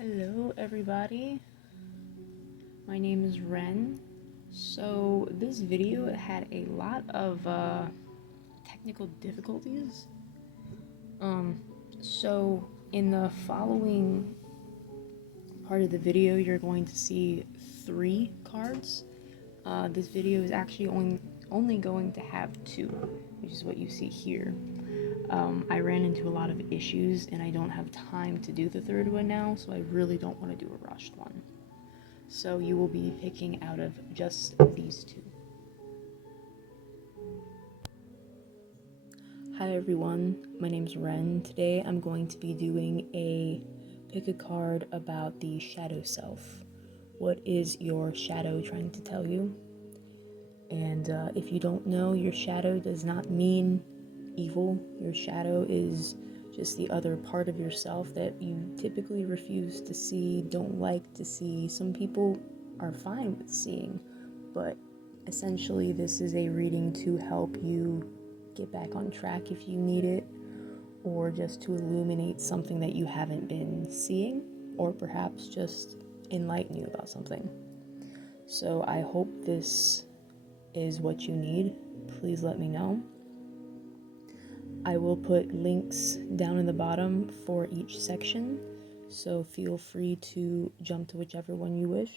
Hello, everybody. My name is Ren. So, this video had a lot of technical difficulties. So in the following part of the video, you're going to see 3 cards. This video is actually only going to have 2, which is what you see here. I ran into a lot of issues and I don't have time to do the 3rd one now, so I really don't want to do a rushed one. So you will be picking out of just these 2. Hi everyone, my name's Ren. Today I'm going to be doing a pick a card about the shadow self. What is your shadow trying to tell you? And if you don't know, your shadow does not mean evil. Your shadow is just the other part of yourself that you typically refuse to see, don't like to see. Some people are fine with seeing, but essentially this is a reading to help you get back on track if you need it, or just to illuminate something that you haven't been seeing, or perhaps just enlighten you about something. So I hope this is what you need. Please let me know. I will put links down in the bottom for each section, so feel free to jump to whichever one you wish.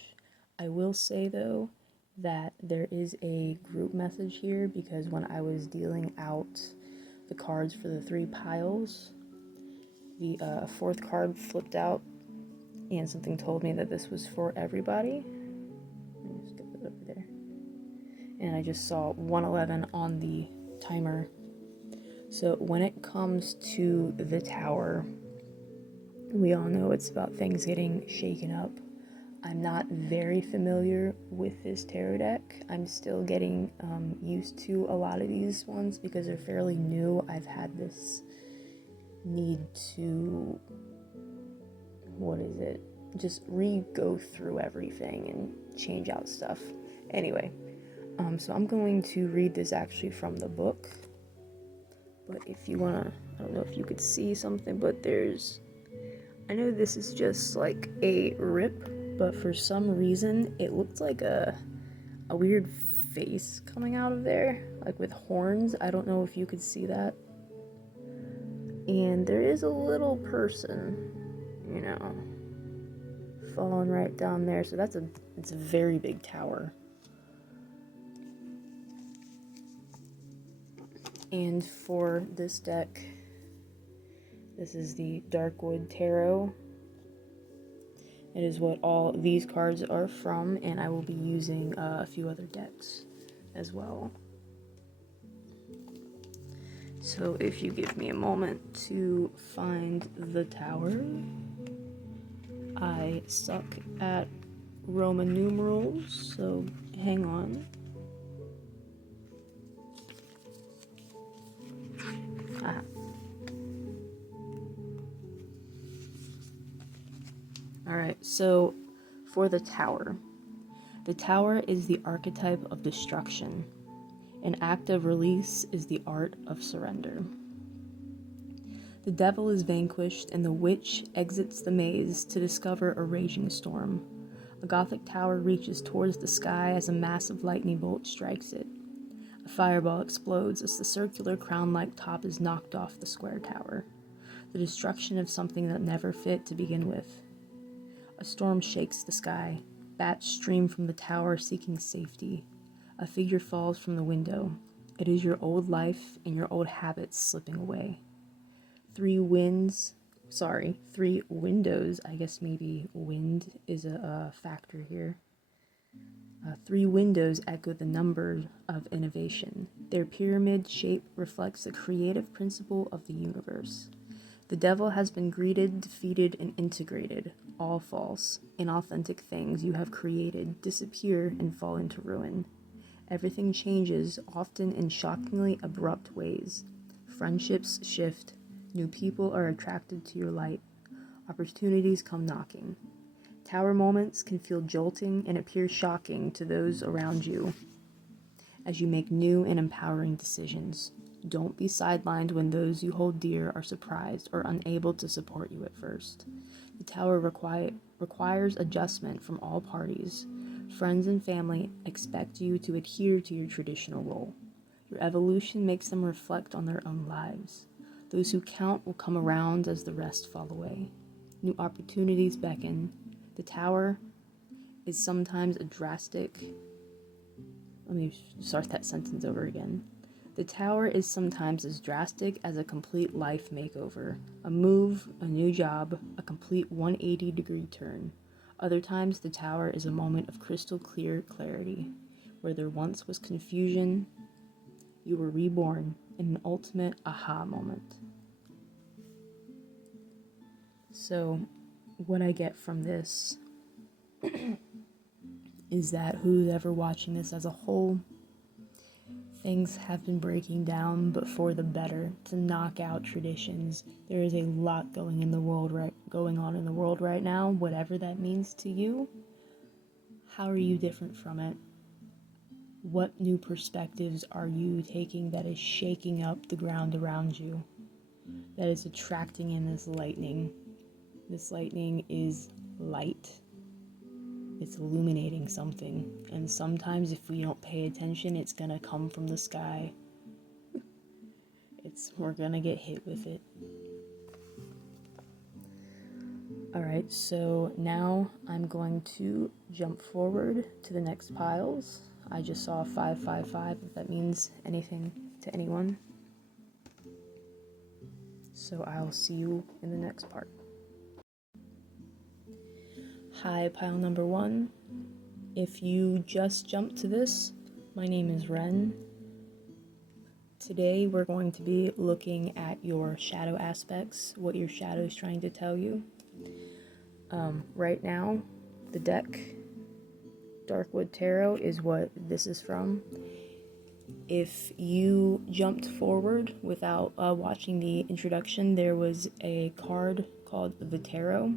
I will say though that there is a group message here because when I was dealing out the cards for the 3 piles, the 4th card flipped out and something told me that this was for everybody. Let me just get that over there. And I just saw 111 on the timer. So when it comes to the tower, we all know it's about things getting shaken up. I'm not very familiar with this tarot deck. I'm still getting used to a lot of these ones because they're fairly new. I've had this need to, just re-go through everything and change out stuff. Anyway, so I'm going to read this actually from the book. But if you wanna, I don't know if you could see something, but I know this is just like a rip, but for some reason it looks like a weird face coming out of there, like with horns. I don't know if you could see that. And there is a little person, falling right down there. So it's a very big tower. And for this deck, this is the Darkwood Tarot. It is what all these cards are from, and I will be using a few other decks as well. So if you give me a moment to find the tower. I suck at Roman numerals, so hang on. Alright, so for the tower. The tower is the archetype of destruction. An act of release is the art of surrender. The devil is vanquished and the witch exits the maze to discover a raging storm. A Gothic tower reaches towards the sky as a massive lightning bolt strikes it. A fireball explodes as the circular crown-like top is knocked off the square tower. The destruction of something that never fit to begin with. A storm shakes the sky. Bats stream from the tower seeking safety. A figure falls from the window. It is your old life and your old habits slipping away. 3 windows, I guess maybe wind is a factor here. 3 windows echo the number of innovation. Their pyramid shape reflects the creative principle of the universe. The devil has been greeted, defeated, and integrated. All false, inauthentic things you have created disappear and fall into ruin. Everything changes, often in shockingly abrupt ways. Friendships shift. New people are attracted to your light. Opportunities come knocking. Tower moments can feel jolting and appear shocking to those around you as you make new and empowering decisions. Don't be sidelined when those you hold dear are surprised or unable to support you at first. The tower requires adjustment from all parties. Friends and family expect you to adhere to your traditional role. Your evolution makes them reflect on their own lives. Those who count will come around as the rest fall away. New opportunities beckon. The tower is sometimes a drastic. Let me start that sentence over again. The tower is sometimes as drastic as a complete life makeover, a move, a new job, a complete 180-degree turn. Other times, the tower is a moment of crystal clear clarity. Where there once was confusion, you were reborn in an ultimate aha moment. So, what I get from this is that who's ever watching this as a whole, things have been breaking down, but for the better, to knock out traditions. There is a lot going on in the world right now, whatever that means to you. How are you different from it? What new perspectives are you taking that is shaking up the ground around you? That is attracting in this lightning. This lightning is light. It's illuminating something, and sometimes if we don't pay attention, it's gonna come from the sky. We're gonna get hit with it. Alright, so now I'm going to jump forward to the next piles. I just saw 555, if that means anything to anyone. So I'll see you in the next part. Hi, pile number 1. If you just jumped to this, my name is Ren. Today we're going to be looking at your shadow aspects, what your shadow is trying to tell you. Right now, the deck, Darkwood Tarot, is what this is from. If you jumped forward without watching the introduction, there was a card called the Tarot.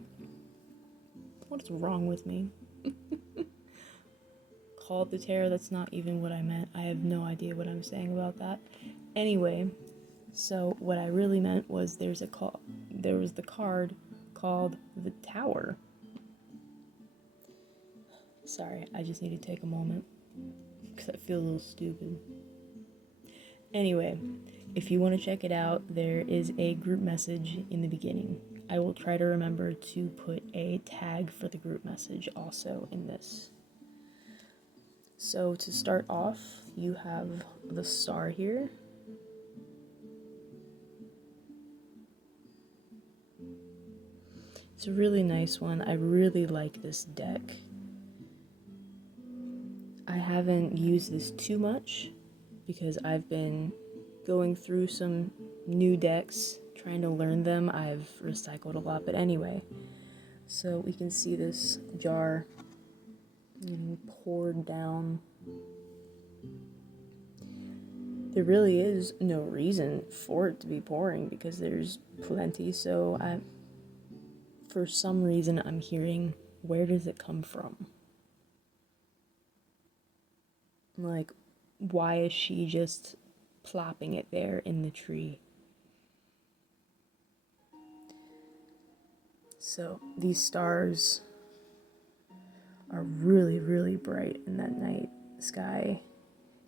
What is wrong with me? Called the Tarot, that's not even what I meant. I have no idea what I'm saying about that. Anyway, so what I really meant was there was the card called the Tower. Sorry, I just need to take a moment because I feel a little stupid. Anyway, if you want to check it out, there is a group message in the beginning. I will try to remember to put a tag for the group message also in this. So to start off, you have the star here. It's a really nice one. I really like this deck. I haven't used this too much because I've been going through some new decks, trying to learn them. I've recycled a lot, but anyway. So we can see this jar getting poured down. There really is no reason for it to be pouring because there's plenty, so for some reason I'm hearing, where does it come from? Like, why is she just plopping it there in the tree? So these stars are really, really bright in that night sky,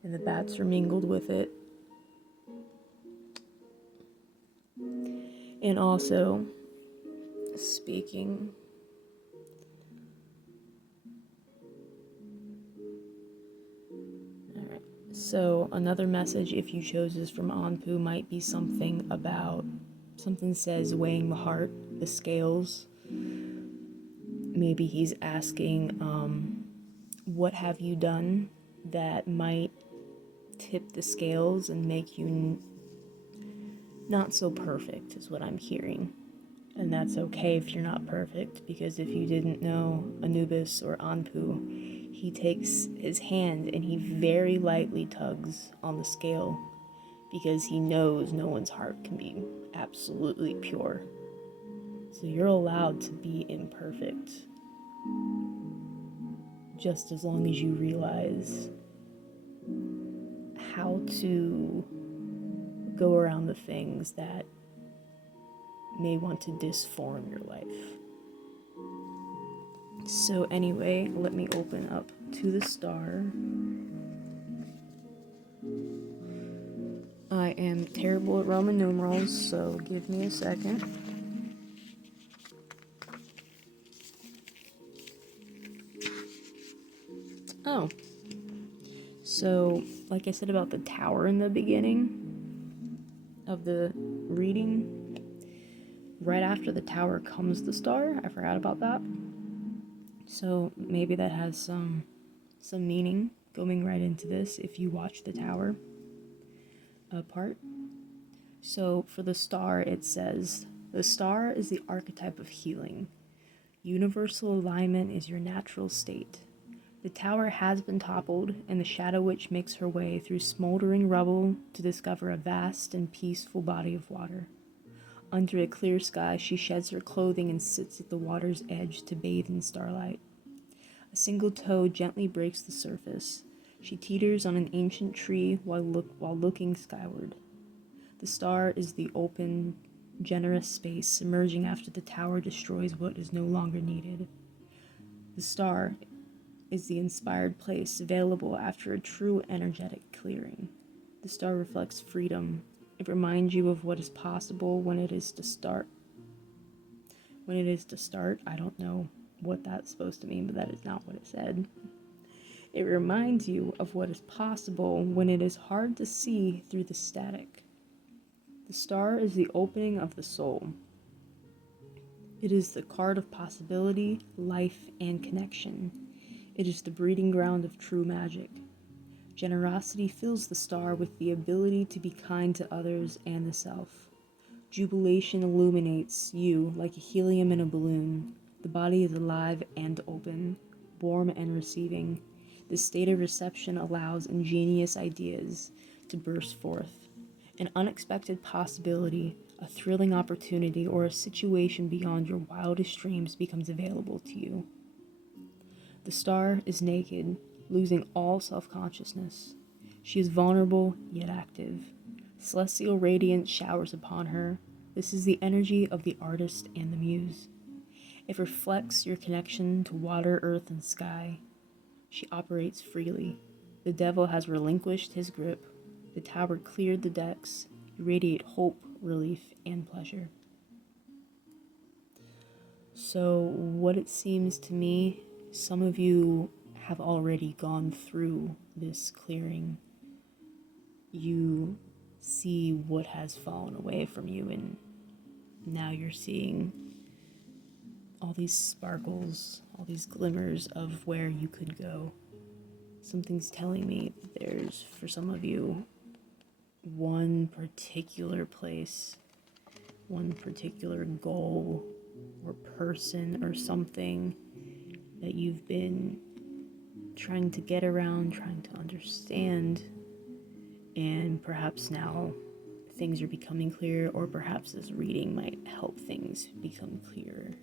and the bats are mingled with it. And also, speaking, alright, so another message, if you chose this from Anpu, might be something says weighing the heart, the scales. Maybe he's asking, what have you done that might tip the scales and make you not so perfect, is what I'm hearing. And that's okay if you're not perfect, because if you didn't know Anubis or Anpu, he takes his hand and he very lightly tugs on the scale because he knows no one's heart can be absolutely pure. So you're allowed to be imperfect, just as long as you realize how to go around the things that may want to disform your life. So anyway, let me open up to the star. I am terrible at Roman numerals, so give me a second. Oh, so like I said about the tower in the beginning of the reading, right after the tower comes the star. I forgot about that. So maybe that has some meaning going right into this if you watch the tower part. So for the star, it says, the star is the archetype of healing. Universal alignment is your natural state. The tower has been toppled, and the Shadow Witch makes her way through smoldering rubble to discover a vast and peaceful body of water. Under a clear sky, she sheds her clothing and sits at the water's edge to bathe in starlight. A single toe gently breaks the surface. She teeters on an ancient tree while looking skyward. The star is the open, generous space emerging after the tower destroys what is no longer needed. The star is the inspired place available after a true energetic clearing. The star reflects freedom. It reminds you of what is possible when it is to start. When it is to start, I don't know what that's supposed to mean, but that is not what it said. It reminds you of what is possible when it is hard to see through the static. The star is the opening of the soul. It is the card of possibility, life, and connection. It is the breeding ground of true magic. Generosity fills the star with the ability to be kind to others and the self. Jubilation illuminates you like a helium in a balloon. The body is alive and open, warm and receiving. This state of reception allows ingenious ideas to burst forth. An unexpected possibility, a thrilling opportunity, or a situation beyond your wildest dreams becomes available to you. The star is naked, losing all self-consciousness. She is vulnerable, yet active. Celestial radiance showers upon her. This is the energy of the artist and the muse. It reflects your connection to water, earth, and sky. She operates freely. The devil has relinquished his grip. The tower cleared the decks. You radiate hope, relief, and pleasure. So, what it seems to me, some of you have already gone through this clearing. You see what has fallen away from you, and now you're seeing all these sparkles, all these glimmers of where you could go. Something's telling me there's, for some of you, one particular place, one particular goal or person or something that you've been trying to get around, trying to understand, and perhaps now things are becoming clear, or perhaps this reading might help things become clearer.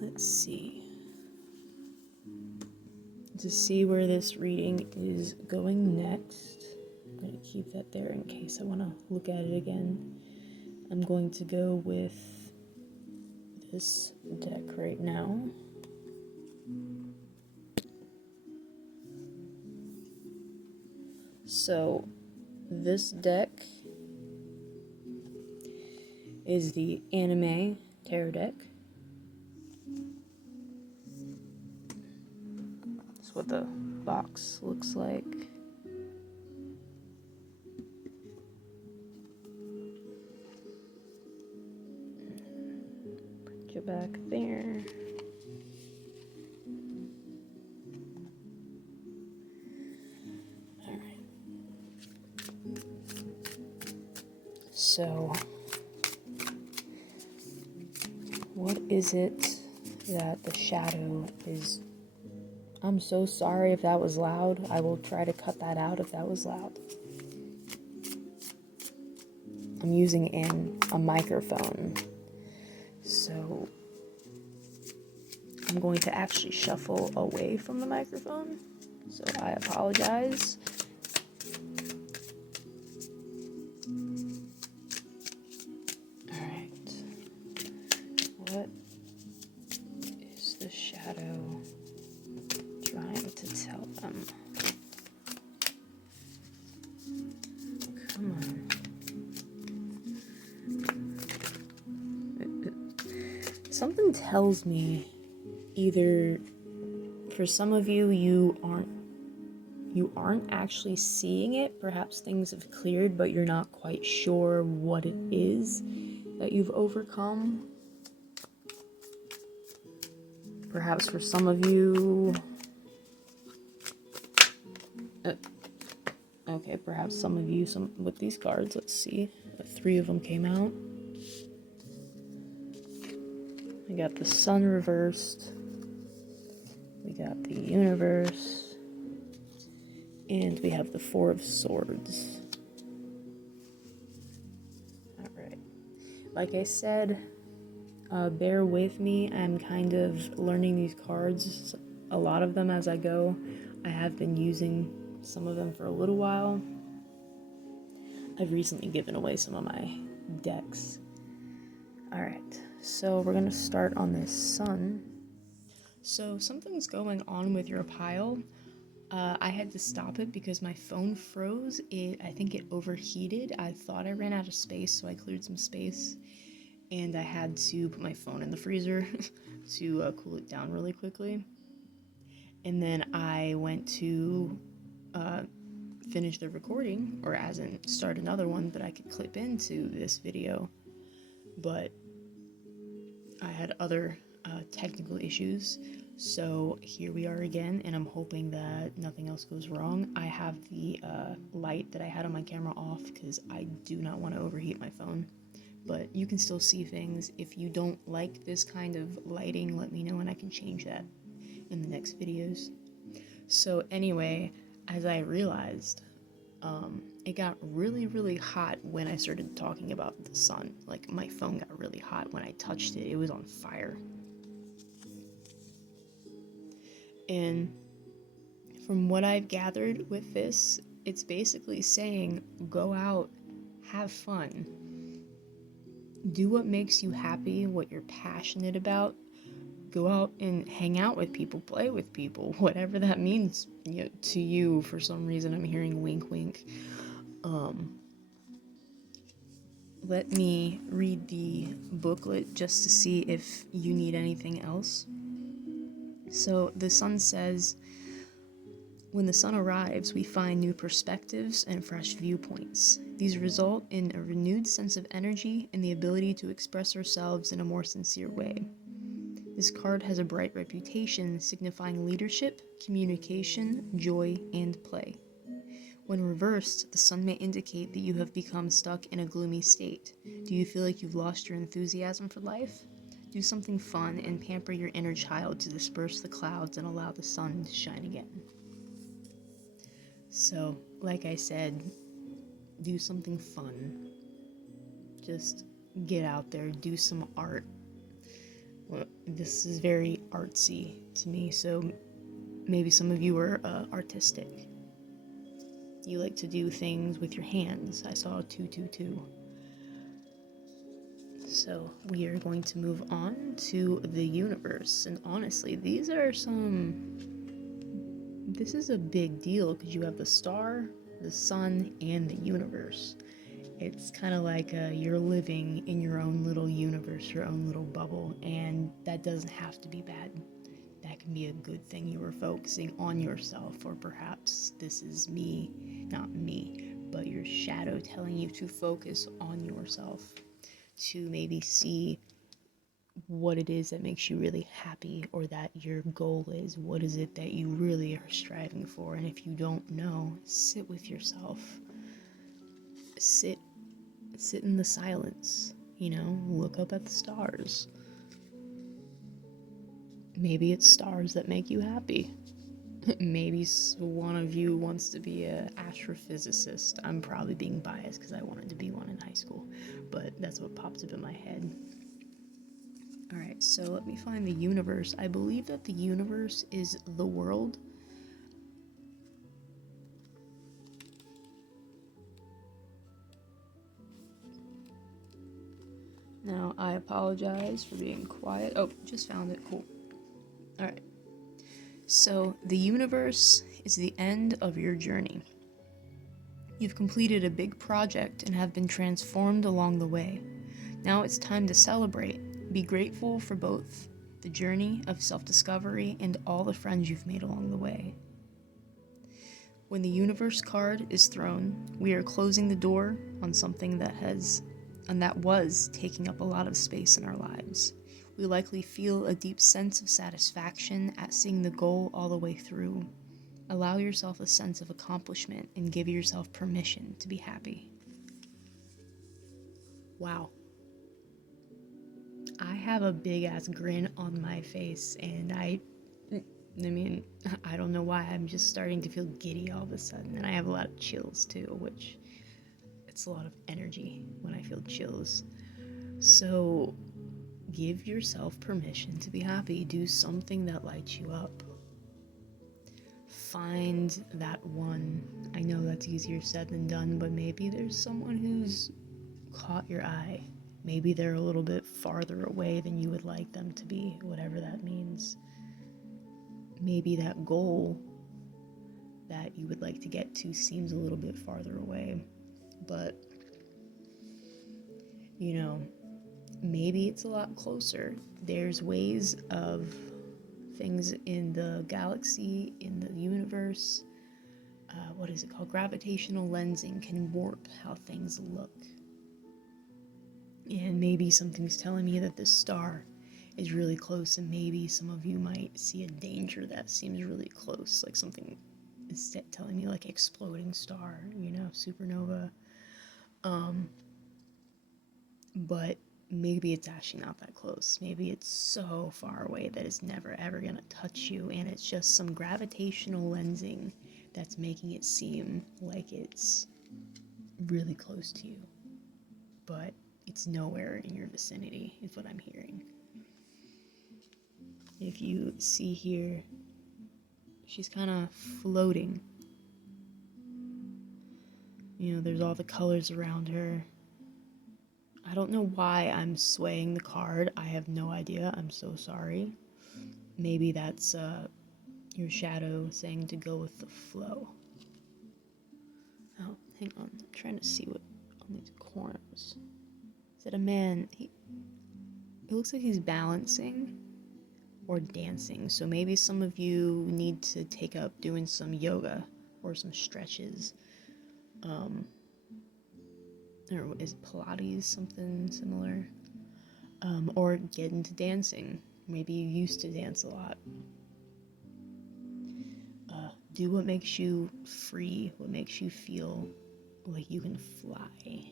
Let's see. To see where this reading is going next, I'm going to keep that there in case I want to look at it again. I'm going to go with this deck right now. So, this deck is the Anime Tarot deck. That's what the box looks like. Put you back there. So, what is it that the shadow is? I'm so sorry if that was loud. I will try to cut that out if that was loud. I'm using a microphone, so I'm going to actually shuffle away from the microphone So I apologize. Alright. What is the shadow trying to tell them? Come on. Something tells me either for some of you, you aren't actually seeing it. Perhaps things have cleared, but you're not quite sure what it is that you've overcome. Perhaps for some of you, okay, perhaps some of you, with these cards, let's see, 3 of them came out. We got the Sun reversed, we got the Universe, and we have the 4 of Swords. Alright, like I said, bear with me. I'm kind of learning these cards, a lot of them as I go. I have been using some of them for a little while. I've recently given away some of my decks. Alright, so we're going to start on this Sun. So something's going on with your pile. I had to stop it because my phone froze. I think it overheated. I thought I ran out of space, so I cleared some space. And I had to put my phone in the freezer to cool it down really quickly. And then I went to finish the recording, or as in start another one that I could clip into this video. But I had other technical issues, so here we are again, and I'm hoping that nothing else goes wrong. I have the light that I had on my camera off because I do not want to overheat my phone, but you can still see things. If you don't like this kind of lighting, let me know and I can change that in the next videos. So anyway, as I realized, it got really hot when I started talking about the Sun. Like, my phone got really hot when I touched it. It was on fire. And from what I've gathered with this, it's basically saying, go out, have fun, do what makes you happy, what you're passionate about. Go out and hang out with people, play with people, whatever that means, to you. For some reason, I'm hearing wink, wink. Let me read the booklet just to see if you need anything else. So the Sun says, when the Sun arrives, we find new perspectives and fresh viewpoints. These result in a renewed sense of energy and the ability to express ourselves in a more sincere way. This card has a bright reputation, signifying leadership, communication, joy, and play. When reversed, the Sun may indicate that you have become stuck in a gloomy state. Do you feel like you've lost your enthusiasm for life? Do something fun and pamper your inner child to disperse the clouds and allow the sun to shine again. So, like I said, do something fun. Just get out there, do some art. Well, this is very artsy to me, so maybe some of you are artistic. You like to do things with your hands. I saw 222. So we are going to move on to the Universe. And honestly, this is a big deal because you have the star, the Sun, and the Universe. It's kind of like you're living in your own little universe, your own little bubble, and that doesn't have to be bad. That can be a good thing. You are focusing on yourself, or perhaps this is not me, but your shadow telling you to focus on yourself, to maybe see what it is that makes you really happy, or that your goal is. What is it that you really are striving for? And if you don't know, sit with yourself. Sit in the silence, look up at the stars. Maybe it's stars that make you happy. Maybe one of you wants to be an astrophysicist. I'm probably being biased because I wanted to be one in high school, but that's what popped up in my head. Alright, so let me find the Universe. I believe that the Universe is the world. Now, I apologize for being quiet. Oh, just found it. Cool. Alright. So, the universe is the end of your journey. You've completed a big project and have been transformed along the way. Now it's time to celebrate. Be grateful for both the journey of self-discovery and all the friends you've made along the way. When the universe card is thrown, we are closing the door on something that was taking up a lot of space in our lives. We likely feel a deep sense of satisfaction at seeing the goal all the way through. Allow yourself a sense of accomplishment and give yourself permission to be happy. Wow. I have a big ass grin on my face, and I mean, I don't know why, I'm just starting to feel giddy all of a sudden, and I have a lot of chills too, which it's a lot of energy when I feel chills. So give yourself permission to be happy. Do something that lights you up. Find that one. I know that's easier said than done, but maybe there's someone who's caught your eye. Maybe they're a little bit farther away than you would like them to be, whatever that means. Maybe that goal that you would like to get to seems a little bit farther away, but maybe it's a lot closer. There's ways of things in the galaxy, in the universe, what is it called? Gravitational lensing can warp how things look. And maybe something's telling me that this star is really close, and maybe some of you might see a danger that seems really close, like something is telling me, like exploding star, supernova. But maybe it's actually not that close. Maybe it's so far away that it's never ever gonna touch you, and it's just some gravitational lensing that's making it seem like it's really close to you. But it's nowhere in your vicinity, is what I'm hearing. If you see here, she's kind of floating. There's all the colors around her. I don't know why I'm swaying the card. I have no idea. I'm so sorry. Maybe that's your shadow saying to go with the flow. Oh, hang on. I'm trying to see what on these corners. Is it a man? It looks like he's balancing or dancing. So maybe some of you need to take up doing some yoga or some stretches. Or is Pilates something similar? Or get into dancing. Maybe you used to dance a lot. Do what makes you free, what makes you feel like you can fly.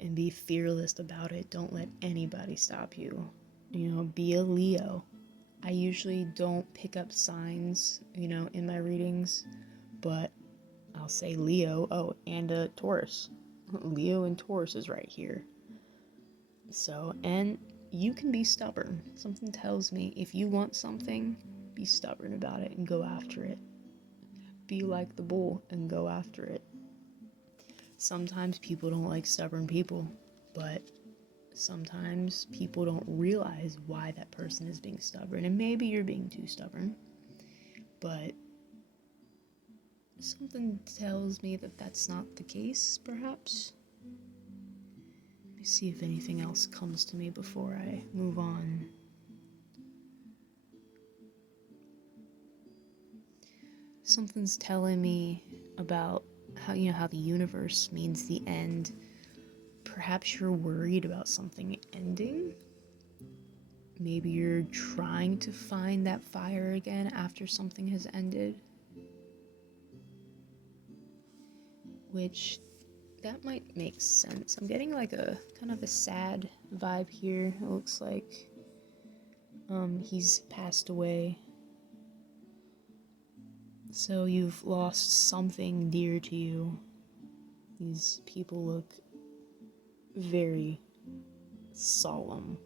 And be fearless about it. Don't let anybody stop you. Be a Leo. I usually don't pick up signs, in my readings, but I'll say Leo. Oh, and a Taurus. Leo and Taurus is right here. So, and you can be stubborn. Something tells me if you want something, be stubborn about it and go after it. Be like the bull and go after it. Sometimes people don't like stubborn people, but sometimes people don't realize why that person is being stubborn, and maybe you're being too stubborn, but something tells me that that's not the case, perhaps. Let me see if anything else comes to me before I move on. Something's telling me about how the universe means the end. Perhaps you're worried about something ending. Maybe you're trying to find that fire again after something has ended. Which, that might make sense. I'm getting like a kind of a sad vibe here. It looks like he's passed away. So you've lost something dear to you. These people look very solemn.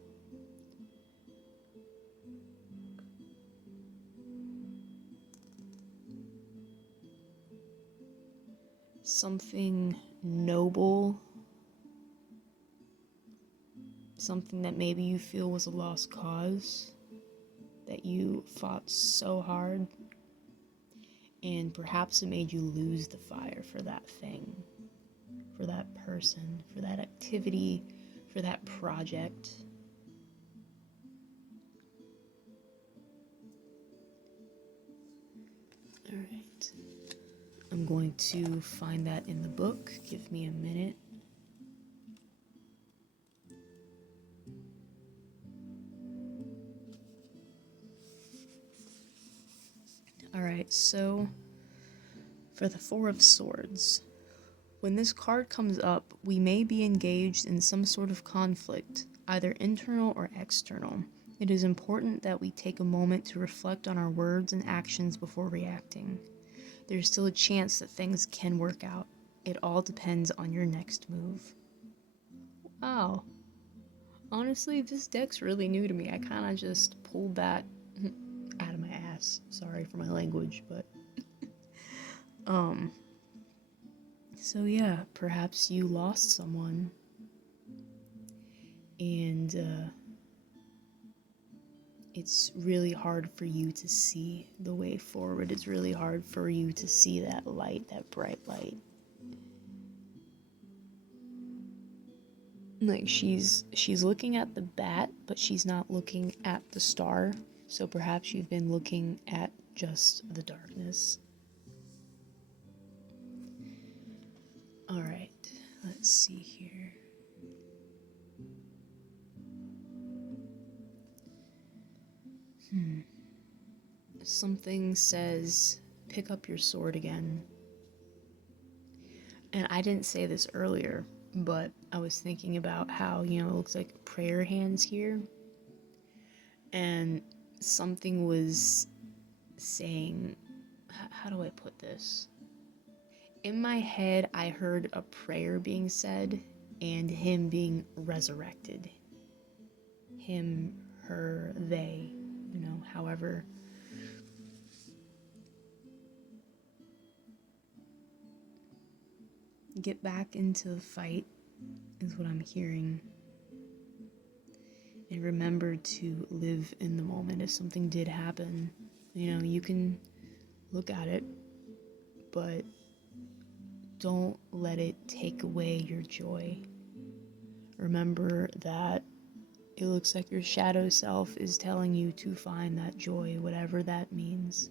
Something noble something that maybe you feel was a lost cause, that you fought so hard, and perhaps it made you lose the fire for that thing, for that person, for that activity, for that project. All right. I'm going to find that in the book. Give me a minute. Alright, so for the Four of Swords, when this card comes up, we may be engaged in some sort of conflict, either internal or external. It is important that we take a moment to reflect on our words and actions before reacting. There's still a chance that things can work out. It all depends on your next move. Wow. Honestly, this deck's really new to me. I kind of just pulled that out of my ass. Sorry for my language, but so yeah, perhaps you lost someone and it's really hard for you to see the way forward. It's really hard for you to see that light, that bright light. Like she's looking at the bat, but she's not looking at the star. So perhaps you've been looking at just the darkness. Alright, let's see here. Something says, pick up your sword again. And I didn't say this earlier, but I was thinking about how, it looks like prayer hands here. And something was saying, how do I put this? In my head, I heard a prayer being said and him being resurrected. Him, her, they, however. Get back into the fight is what I'm hearing. And remember to live in the moment. If something did happen, you can look at it, but don't let it take away your joy. Remember that it looks like your shadow self is telling you to find that joy, whatever that means.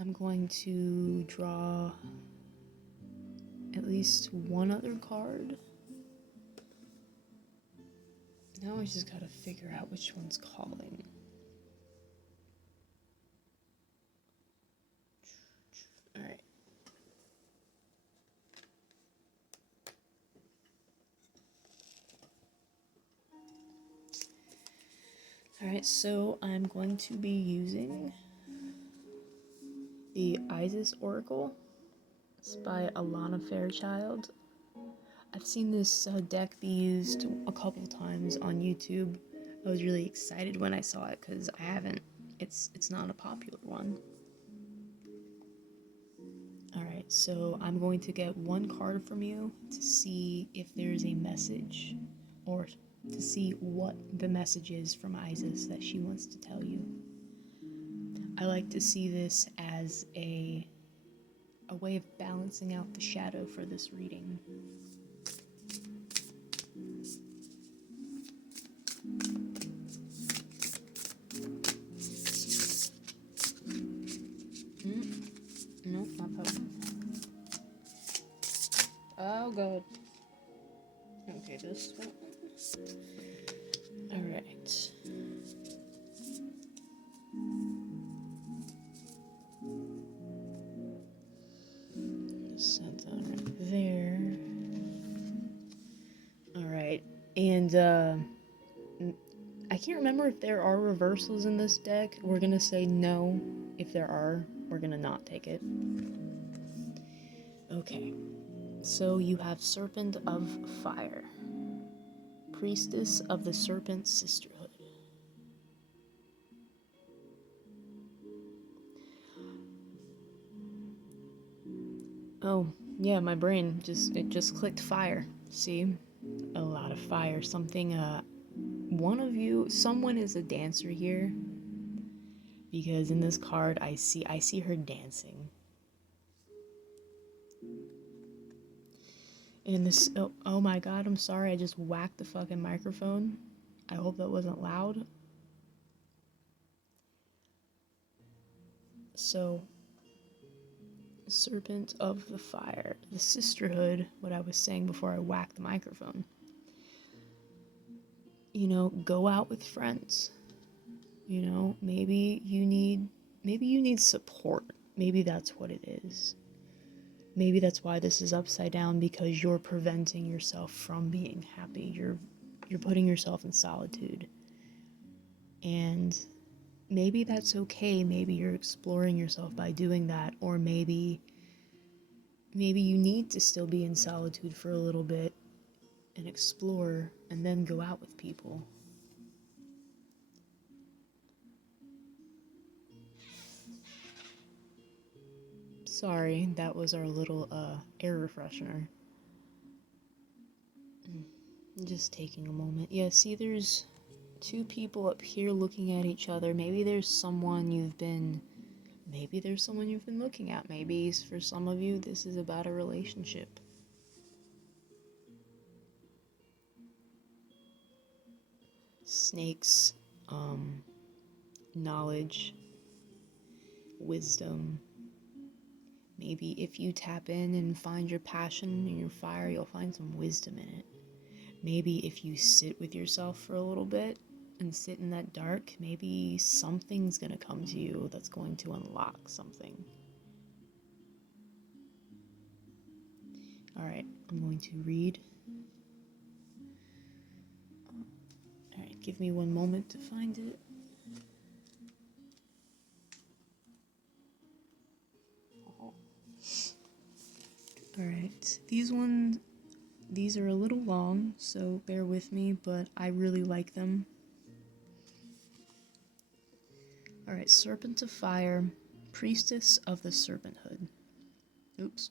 I'm going to draw at least one other card. Now I just gotta figure out which one's calling. Alright. Alright, so I'm going to be using the Isis Oracle. It's by Alana Fairchild. I've seen this deck be used a couple times on YouTube. I was really excited when I saw it because I haven't. It's not a popular one. Alright, so I'm going to get one card from you to see if there's a message, or to see what the message is from Isis that she wants to tell you. I like to see this as a way of balancing out the shadow for this reading. Nope, not potent. Oh god. Okay, this one. Alright. Set that right there. Alright, and I can't remember if there are reversals in this deck. We're gonna say no. If there are, we're gonna not take it. Okay, so you have Serpent of Fire, Priestess of the Serpent Sisterhood. Oh, Yeah, my brain just clicked fire. See? A lot of fire. Something one of you, someone is a dancer here, because in this card I see her dancing. And this, oh my god, I'm sorry, I just whacked the fucking microphone. I hope that wasn't loud. So, Serpent of the Fire, the sisterhood, what I was saying before I whacked the microphone. You know, go out with friends. You know, maybe you need support. Maybe that's what it is. Maybe that's why this is upside down, because you're preventing yourself from being happy. You're putting yourself in solitude. And maybe that's okay. Maybe you're exploring yourself by doing that, or maybe you need to still be in solitude for a little bit and explore and then go out with people. Sorry, that was our little air freshener. Just taking a moment. Yeah, see, there's two people up here looking at each other. Maybe there's someone you've been looking at. Maybe for some of you this is about a relationship. Snakes, knowledge, wisdom. Maybe if you tap in and find your passion and your fire, you'll find some wisdom in it. Maybe if you sit with yourself for a little bit and sit in that dark, maybe something's gonna come to you that's going to unlock something. Alright, I'm going to read. Alright, give me one moment to find it. Alright, these are a little long, so bear with me, but I really like them. Alright, Serpent of Fire, Priestess of the Serpenthood. Oops.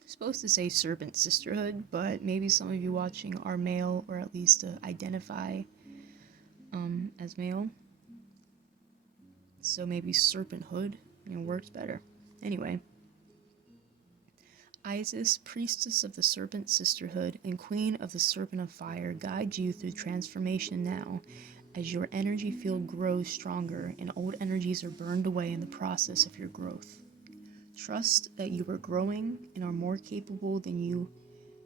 I'm supposed to say Serpent Sisterhood, but maybe some of you watching are male, or at least identify as male. So maybe Serpenthood, works better. Anyway. Isis, Priestess of the Serpent Sisterhood and Queen of the Serpent of Fire, guide you through transformation now, as your energy field grows stronger and old energies are burned away in the process of your growth. Trust that you are growing and are more capable than you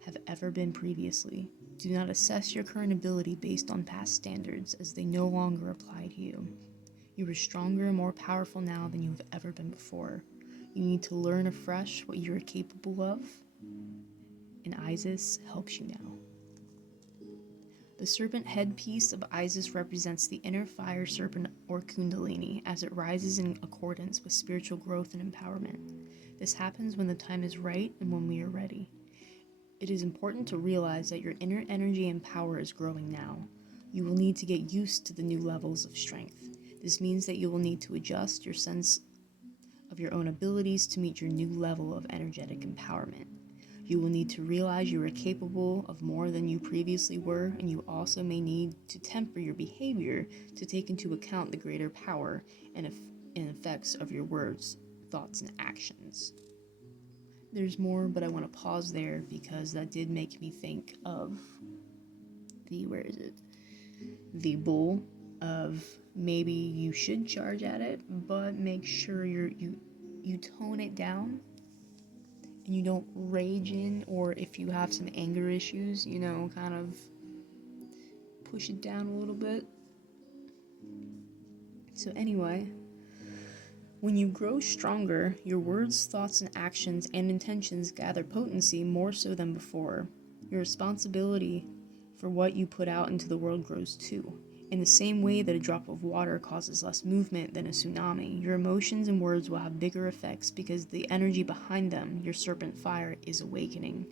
have ever been previously. Do not assess your current ability based on past standards, as they no longer apply to you. You are stronger and more powerful now than you have ever been before. You need to learn afresh what you are capable of, and Isis helps you now. The serpent headpiece of Isis represents the inner fire serpent, or Kundalini, as it rises in accordance with spiritual growth and empowerment. This happens when the time is right and when we are ready. It is important to realize that your inner energy and power is growing now. You will need to get used to the new levels of strength. This means that you will need to adjust your sense of your own abilities to meet your new level of energetic empowerment. You will need to realize you are capable of more than you previously were, and you also may need to temper your behavior to take into account the greater power and effects of your words, thoughts, and actions. There's more, but I want to pause there because that did make me think of the bull, of maybe you should charge at it, but make sure you tone it down and you don't rage in, or if you have some anger issues, kind of push it down a little bit. So anyway, when you grow stronger, your words, thoughts, and actions and intentions gather potency more so than before. Your responsibility for what you put out into the world grows too. In the same way that a drop of water causes less movement than a tsunami, your emotions and words will have bigger effects because the energy behind them, your serpent fire, is awakening.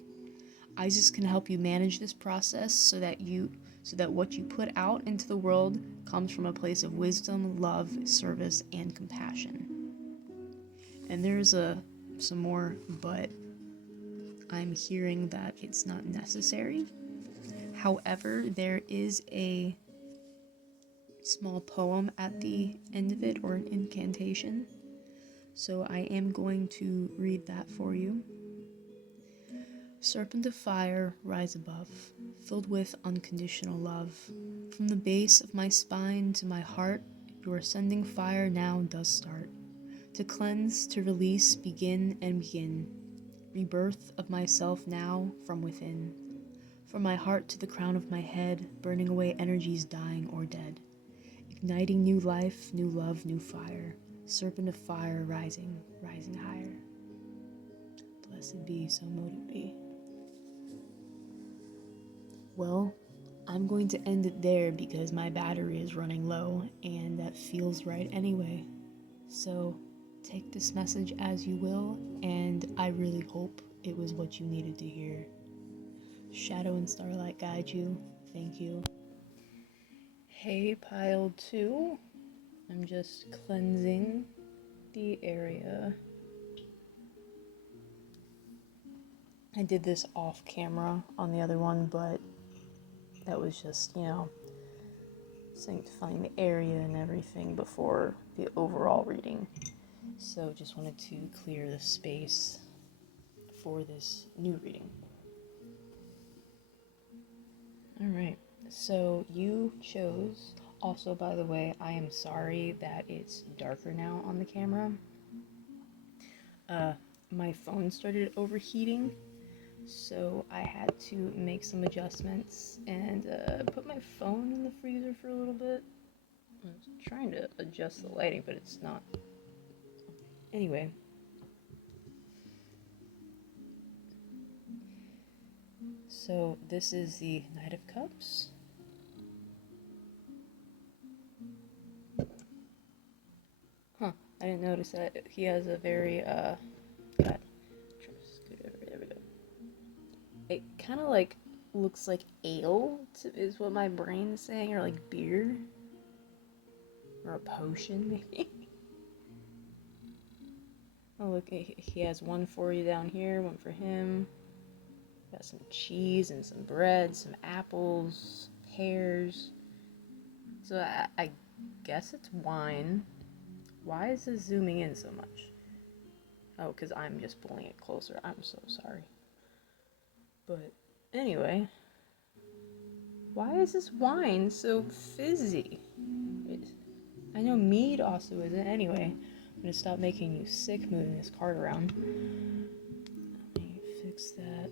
Isis can help you manage this process so that what you put out into the world comes from a place of wisdom, love, service, and compassion. And there's some more, but I'm hearing that it's not necessary. However, there is a small poem at the end of it, or an incantation. So I am going to read that for you. Serpent of fire, rise above, filled with unconditional love. From the base of my spine to my heart, your ascending fire now does start. To cleanse, to release, begin and begin. Rebirth of myself now from within. From my heart to the crown of my head, burning away energies dying or dead. Igniting new life, new love, new fire. Serpent of fire rising, rising higher. Blessed be, so mote it be. Well, I'm going to end it there because my battery is running low and that feels right anyway. So take this message as you will, and I really hope it was what you needed to hear. Shadow and starlight guide you. Thank you. Hey, pile 2. I'm just cleansing the area. I did this off camera on the other one, but that was just, sanctifying the area and everything before the overall reading. So just wanted to clear the space for this new reading. Alright, so you chose, also by the way, I am sorry that it's darker now on the camera. My phone started overheating, so I had to make some adjustments and put my phone in the freezer for a little bit. I was trying to adjust the lighting, but it's not. Anyway. So this is the Knight of Cups. Huh, I didn't notice that he has a very, God, I'm trying to scoot over, there we go. It kind of like looks like ale, is what my brain's saying, or like beer. Or a potion, maybe. Oh, look, he has one for you down here, one for him. Got some cheese and some bread, some apples, pears. So I guess it's wine. Why is this zooming in so much? Oh, because I'm just pulling it closer. I'm so sorry. But anyway, why is this wine so fizzy? I know mead also isn't. Anyway, I'm gonna stop making you sick moving this card around. Let me fix that.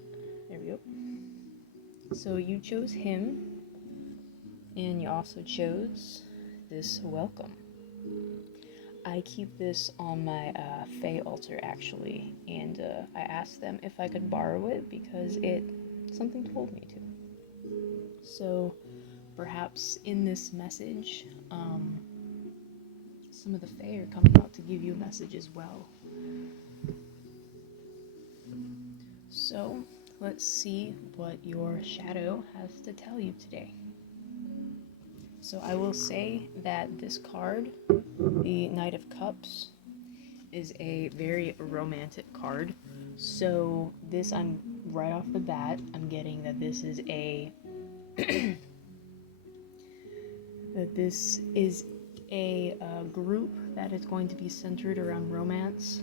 There we go. So you chose him, and you also chose this welcome. I keep this on my Fae altar actually, and I asked them if I could borrow it because something told me to. So perhaps in this message, some of the Fae are coming out to give you a message as well. So let's see what your shadow has to tell you today. So I will say that this card, the Knight of Cups, is a very romantic card. So this, I'm right off the bat, I'm getting that this is a group that is going to be centered around romance.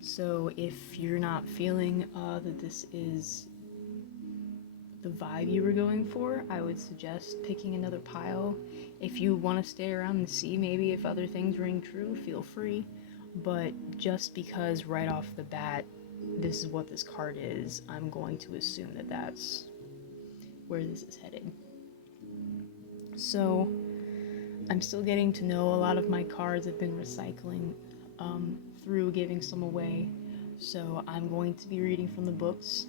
So if you're not feeling that this is the vibe you were going for, I would suggest picking another pile. If you want to stay around and see maybe if other things ring true, feel free. But just because right off the bat this is what this card is, I'm going to assume that that's where this is headed. So I'm still getting to know a lot of my cards. I've been recycling through giving some away. So I'm going to be reading from the books,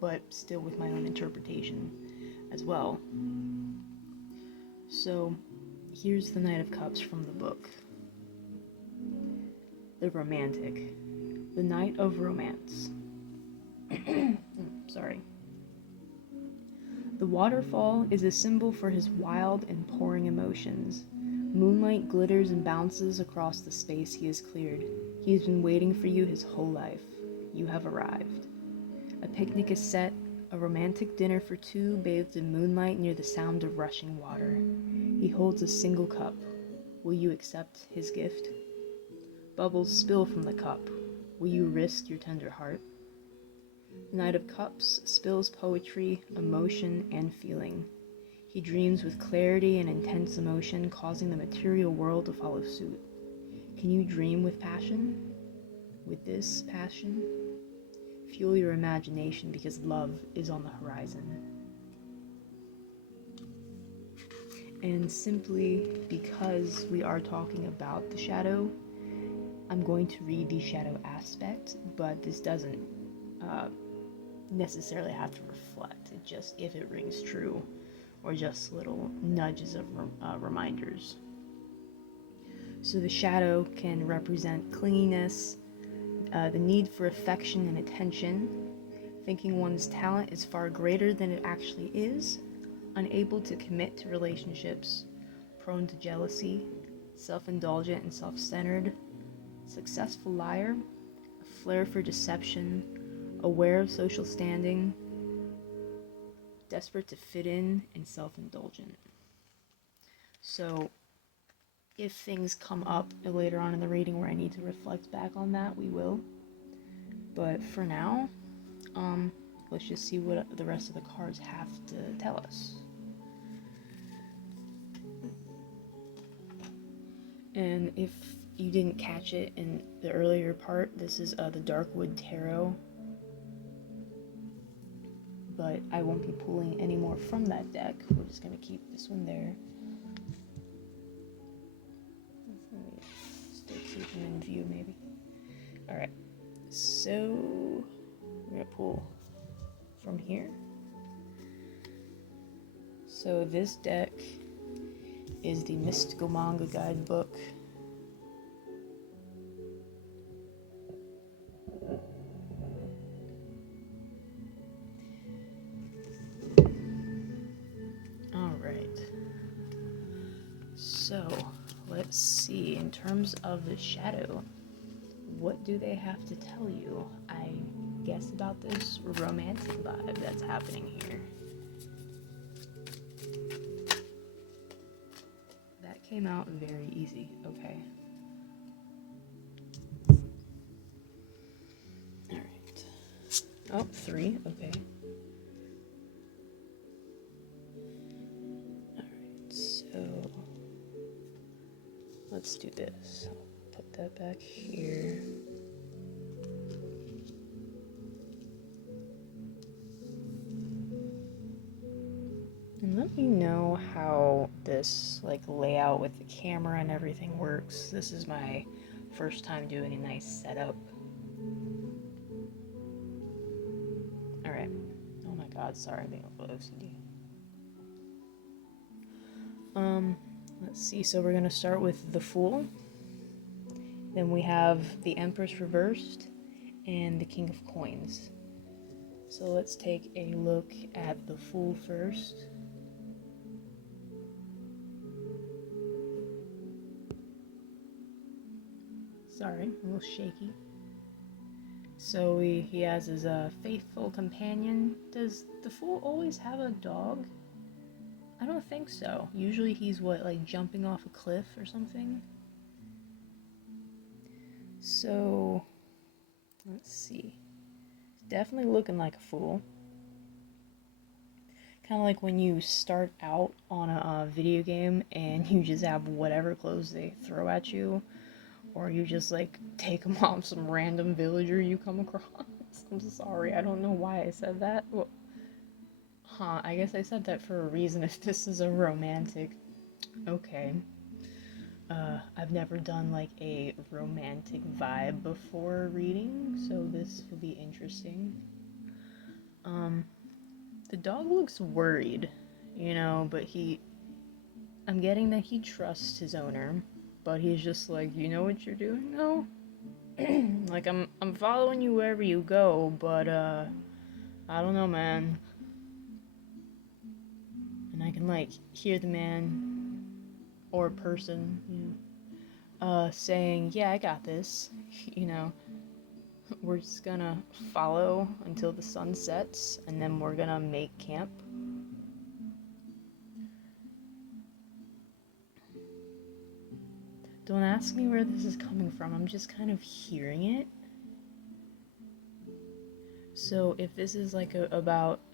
but still with my own interpretation as well. So here's the Knight of Cups from the book. The Romantic. The Knight of Romance. Sorry. The waterfall is a symbol for his wild and pouring emotions. Moonlight glitters and bounces across the space he has cleared. He has been waiting for you his whole life. You have arrived. A picnic is set, a romantic dinner for two bathed in moonlight near the sound of rushing water. He holds a single cup. Will you accept his gift? Bubbles spill from the cup. Will you risk your tender heart? The Knight of Cups spills poetry, emotion, and feeling. He dreams with clarity and intense emotion, causing the material world to follow suit. Can you dream with passion? With this passion? Fuel your imagination because love is on the horizon. And simply because we are talking about the shadow, I'm going to read the shadow aspect, but this doesn't necessarily have to reflect. It just, if it rings true, or just little nudges of reminders. So the shadow can represent clinginess, the need for affection and attention, thinking one's talent is far greater than it actually is, unable to commit to relationships, prone to jealousy, self-indulgent and self-centered, successful liar, a flair for deception, aware of social standing, desperate to fit in, and self-indulgent. So if things come up later on in the reading where I need to reflect back on that, we will. But for now, let's just see what the rest of the cards have to tell us. And if you didn't catch it in the earlier part, this is the Darkwood Tarot. But I won't be pulling any more from that deck. We're just going to keep this one there. Still keep them in view, maybe. Alright, so we're going to pull from here. So this deck is the Mystical Manga Guidebook. Alright, so let's see, in terms of the shadow, what do they have to tell you? I guess about this romantic vibe that's happening here. That came out very easy, okay. Alright. Oh, 3, okay. Alright, so let's do this. I'll put that back here. And let me know how this layout with the camera and everything works. This is my first time doing a nice setup. Alright. Oh my god, sorry, I'm being a little OCD. Let's see, so we're gonna start with the Fool. Then we have the Empress reversed and the King of Coins. So let's take a look at the Fool first. Sorry, a little shaky. So he has his faithful companion. Does the Fool always have a dog? I don't think so. Usually he's jumping off a cliff or something? So, let's see. He's definitely looking like a fool. Kind of like when you start out on a video game and you just have whatever clothes they throw at you, or you just take them off some random villager you come across. I'm sorry, I don't know why I said that. Well, I guess I said that for a reason if this is a romantic. Okay. I've never done a romantic vibe before reading, so this will be interesting. The dog looks worried, but I'm getting that he trusts his owner, but he's just you know what you're doing though? I'm following you wherever you go, but I don't know, man. And I can hear the man or person, saying, yeah, I got this, you know, we're just gonna follow until the sun sets, and then we're gonna make camp. Don't ask me where this is coming from, I'm just kind of hearing it. So if this is like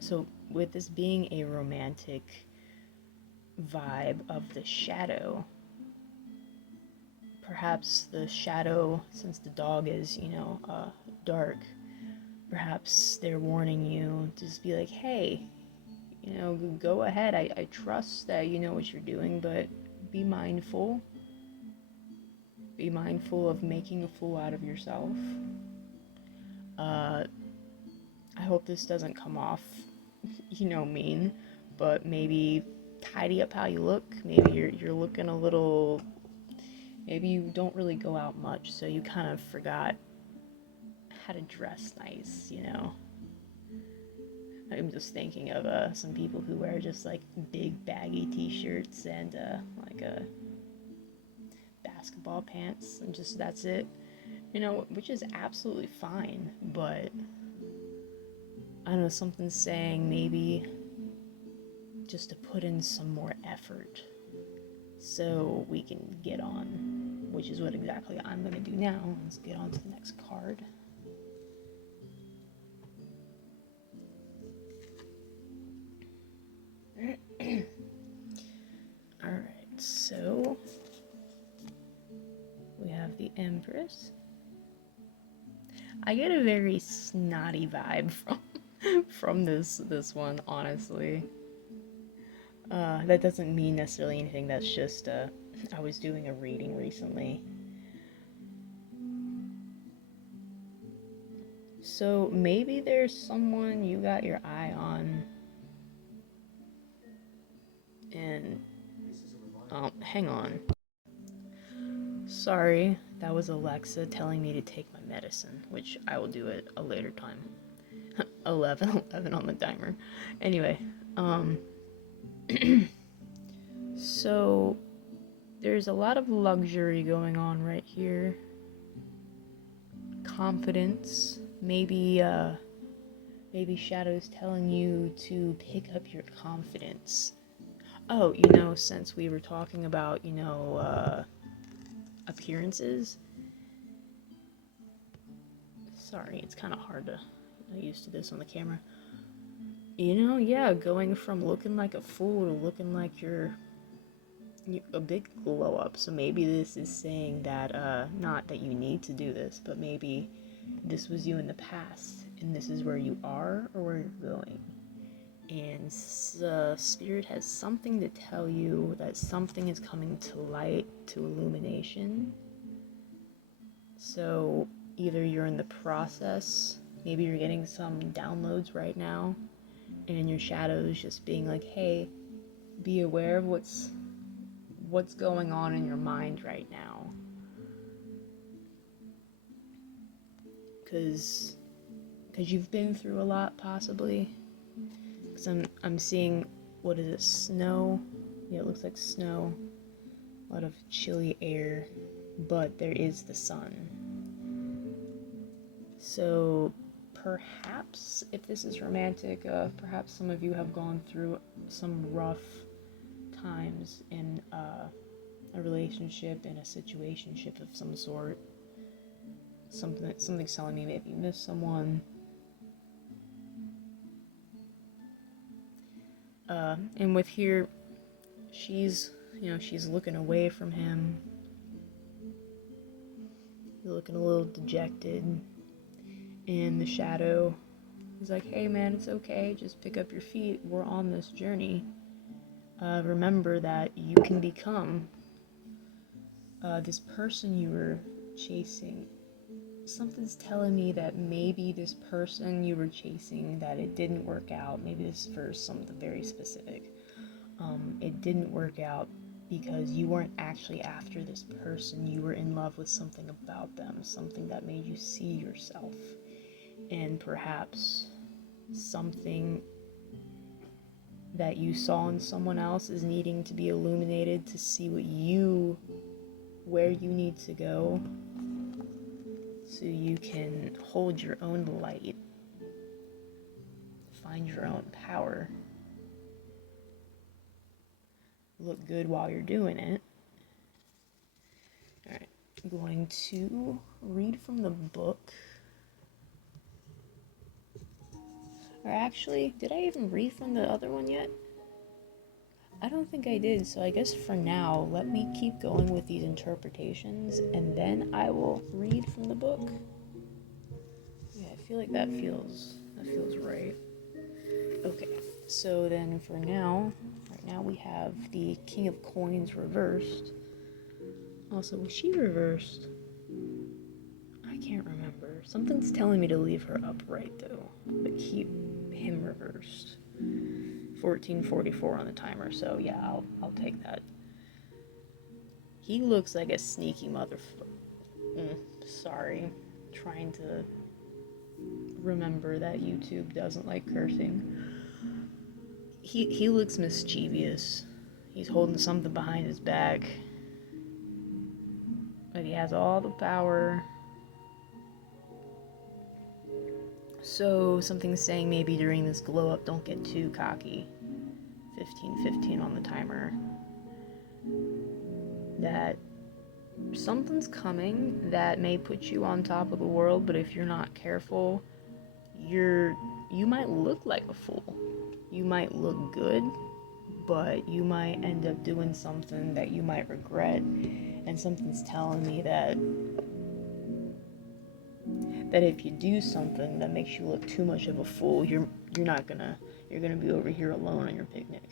so with this being a romantic vibe of the shadow, perhaps the shadow, since the dog is, dark, perhaps they're warning you to just be like, hey, go ahead. I trust that you know what you're doing, but be mindful. Be mindful of making a fool out of yourself. Uh, I hope this doesn't come off, mean, but maybe tidy up how you look. Maybe you're looking a little. Maybe you don't really go out much, so you kind of forgot how to dress nice. I'm just thinking of some people who wear just like big baggy t-shirts and like basketball pants and just that's it. Which is absolutely fine, but I don't know, something's saying maybe just to put in some more effort so we can get on, which is what exactly I'm going to do now. Let's get on to the next card. Alright, so we have the Empress. I get a very snotty vibe from this one, honestly. That doesn't mean necessarily anything, that's just I was doing a reading recently. So maybe there's someone you got your eye on. And hang on. Sorry, that was Alexa telling me to take my medicine, which I will do at a later time. 11 on the timer. Anyway, so there's a lot of luxury going on right here. Confidence, maybe Shadow's telling you to pick up your confidence. Oh, since we were talking about, appearances. Sorry, it's kind of hard to get used to this on the camera. Yeah, going from looking like a fool to looking like you're a big glow up. So maybe this is saying that, not that you need to do this, but maybe this was you in the past, and this is where you are or where you're going. And Spirit has something to tell you, that something is coming to light, to illumination. So either you're in the process, maybe you're getting some downloads right now, and your shadow is just being like, hey, be aware of what's going on in your mind right now. Because you've been through a lot, possibly. Because I'm seeing, what is it, snow? Yeah, it looks like snow. A lot of chilly air, but there is the sun. So perhaps, if this is romantic, perhaps some of you have gone through some rough times in a relationship, in a situationship of some sort. Something's telling me maybe you missed someone. And with here, she's looking away from him. You're looking a little dejected. And the shadow is like, hey man, it's okay, just pick up your feet, we're on this journey. Remember that you can become this person you were chasing. Something's telling me that maybe this person you were chasing, that it didn't work out. Maybe this is for something very specific. It didn't work out because you weren't actually after this person. You were in love with something about them, something that made you see yourself. And perhaps something that you saw in someone else is needing to be illuminated to see where you need to go so you can hold your own light, find your own power, look good while you're doing it. Alright, I'm going to read from the book. Or actually, did I even read from the other one yet? I don't think I did, so I guess for now, let me keep going with these interpretations, and then I will read from the book. Yeah, I feel like that feels right. Okay, so then for now, right now we have the King of Coins reversed. Also, was she reversed? I can't remember. Something's telling me to leave her upright though, but keep him reversed. 1444 on the timer, so yeah, I'll take that. He looks like a sneaky motherfucker. Sorry, trying to remember that YouTube doesn't like cursing. He looks mischievous. He's holding something behind his back, but he has all the power. So something's saying maybe during this glow up, don't get too cocky. 15:15 on the timer. That something's coming that may put you on top of the world, but if you're not careful, you might look like a fool. You might look good, but you might end up doing something that you might regret. And something's telling me that if you do something that makes you look too much of a fool, you're gonna be over here alone on your picnic.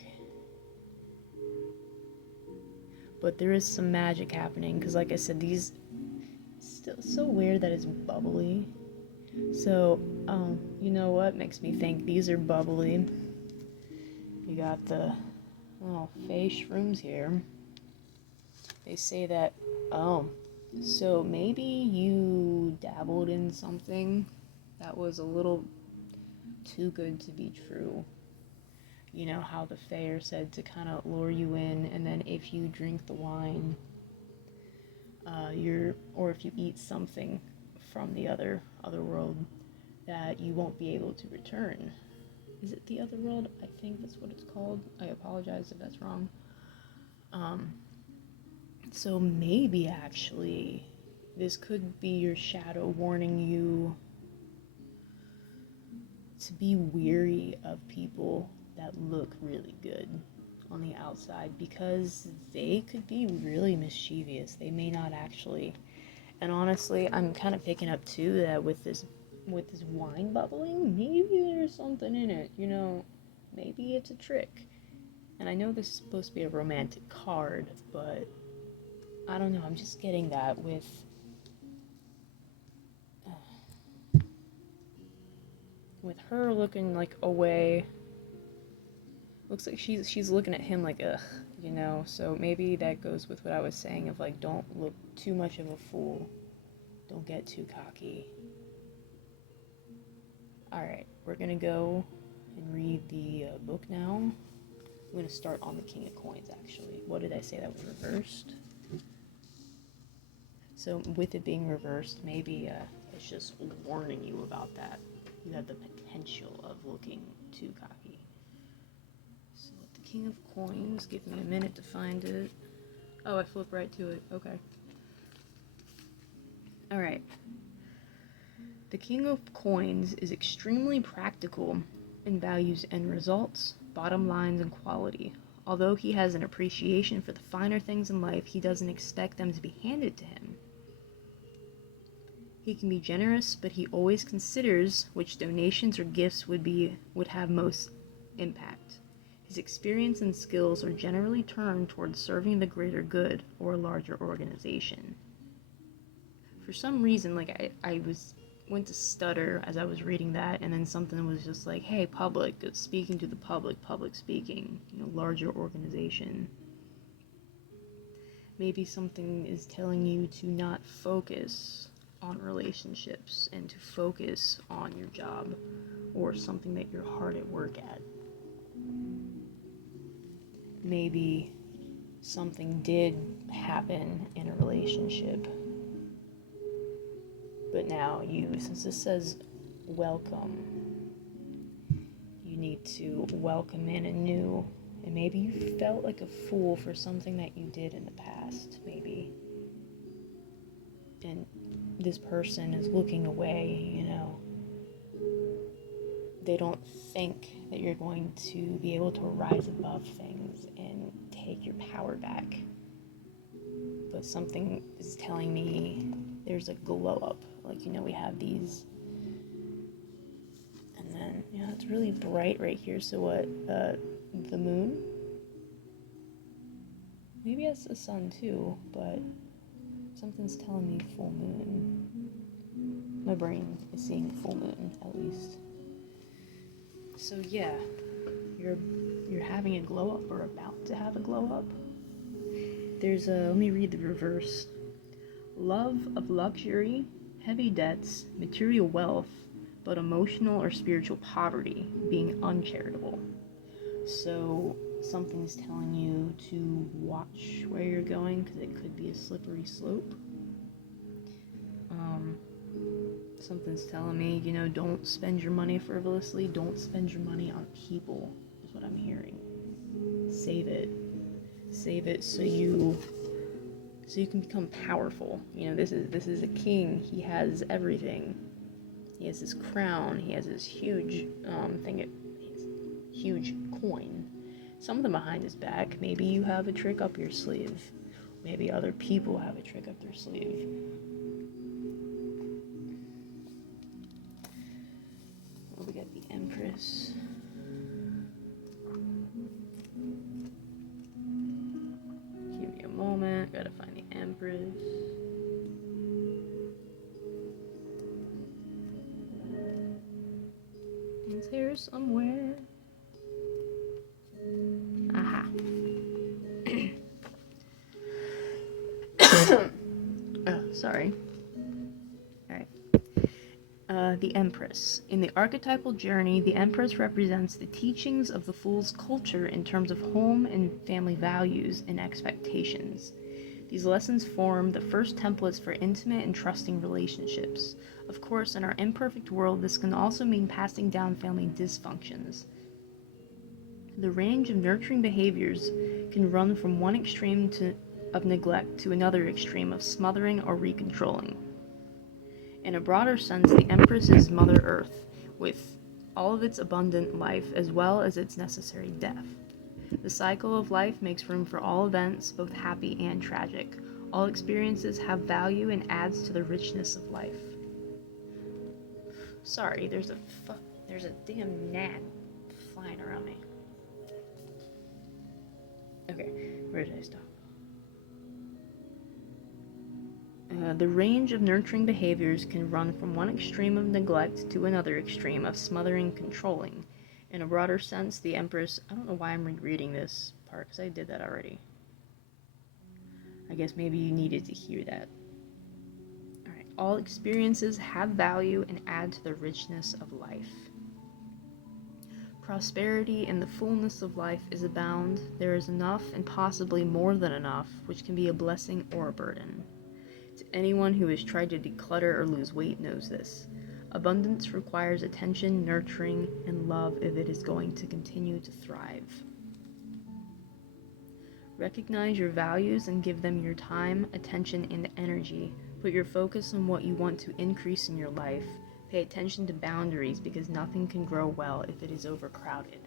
But there is some magic happening, because like I said, these still so weird that it's bubbly. So, you know what makes me think these are bubbly? You got the little face shrooms here. They say that, so maybe you dabbled in something that was a little too good to be true. You know how the Fae are said to kind of lure you in, and then if you drink the wine, or if you eat something from the other world, that you won't be able to return. Is it the other world? I think that's what it's called. I apologize if that's wrong. So maybe actually this could be your shadow warning you to be weary of people that look really good on the outside, because they could be really mischievous. They may not actually. And honestly, I'm kind of picking up too that with this wine bubbling, maybe there's something in it, you know, maybe it's a trick. And I know this is supposed to be a romantic card, but I don't know, I'm just getting that with her looking like away. Looks like she's looking at him like ugh, you know. So maybe that goes with what I was saying of like, don't look too much of a fool. Don't get too cocky. Alright, we're gonna go and read the book now. I'm gonna start on the King of Coins actually. What did I say that was reversed? So with it being reversed, maybe it's just warning you about that. You have the potential of looking too cocky. So the King of Coins, give me a minute to find it. Oh, I flipped right to it. Okay. Alright. The King of Coins is extremely practical and values end results, bottom lines, and quality. Although he has an appreciation for the finer things in life, he doesn't expect them to be handed to him. He can be generous, but he always considers which donations or gifts would have most impact. His experience and skills are generally turned towards serving the greater good or a larger organization. For some reason, like I went to stutter as I was reading that, and then something was just like, hey, public, speaking to the public speaking, you know, larger organization. Maybe something is telling you to not focus on relationships and to focus on your job or something that you're hard at work at. maybe something did happen in a relationship, but now since this says welcome, you need to welcome in a new, and maybe you felt like a fool for something that you did in the past, maybe, and this person is looking away, they don't think that you're going to be able to rise above things and take your power back. But something is telling me there's a glow up. Like, we have these. And then, it's really bright right here. So what? The moon? Maybe that's the sun too, but something's telling me full moon. My brain is seeing full moon, at least. So yeah, you're having a glow up or about to have a glow up. Let me read the reverse. Love of luxury, heavy debts, material wealth, but emotional or spiritual poverty, being uncharitable. So something's telling you to watch where you're going because it could be a slippery slope. Something's telling me, don't spend your money frivolously. Don't spend your money on people, is what I'm hearing. Save it. Save it so you can become powerful. This is a king. He has everything. He has his crown. He has his huge huge coin. Something behind his back. Maybe you have a trick up your sleeve. Maybe other people have a trick up their sleeve. We got the Empress. Give me a moment. Gotta find the Empress. It's here somewhere. Aha. Oh, sorry. The Empress. In the archetypal journey, the Empress represents the teachings of the Fool's culture in terms of home and family values and expectations. These lessons form the first templates for intimate and trusting relationships. Of course, in our imperfect world, this can also mean passing down family dysfunctions. The range of nurturing behaviors can run from one extreme of neglect to another extreme of smothering or recontrolling. In a broader sense, the Empress is Mother Earth, with all of its abundant life as well as its necessary death. The cycle of life makes room for all events, both happy and tragic. All experiences have value and adds to the richness of life. Sorry, there's a damn gnat flying around me. Okay, where did I stop? The range of nurturing behaviors can run from one extreme of neglect to another extreme of smothering, controlling. In a broader sense, the Empress... I don't know why I'm rereading this part, because I did that already. I guess maybe you needed to hear that. Alright, all experiences have value and add to the richness of life. Prosperity and the fullness of life is abound. There is enough and possibly more than enough, which can be a blessing or a burden. Anyone who has tried to declutter or lose weight knows this. Abundance requires attention, nurturing, and love if it is going to continue to thrive. Recognize your values and give them your time, attention, and energy. Put your focus on what you want to increase in your life. Pay attention to boundaries because nothing can grow well if it is overcrowded.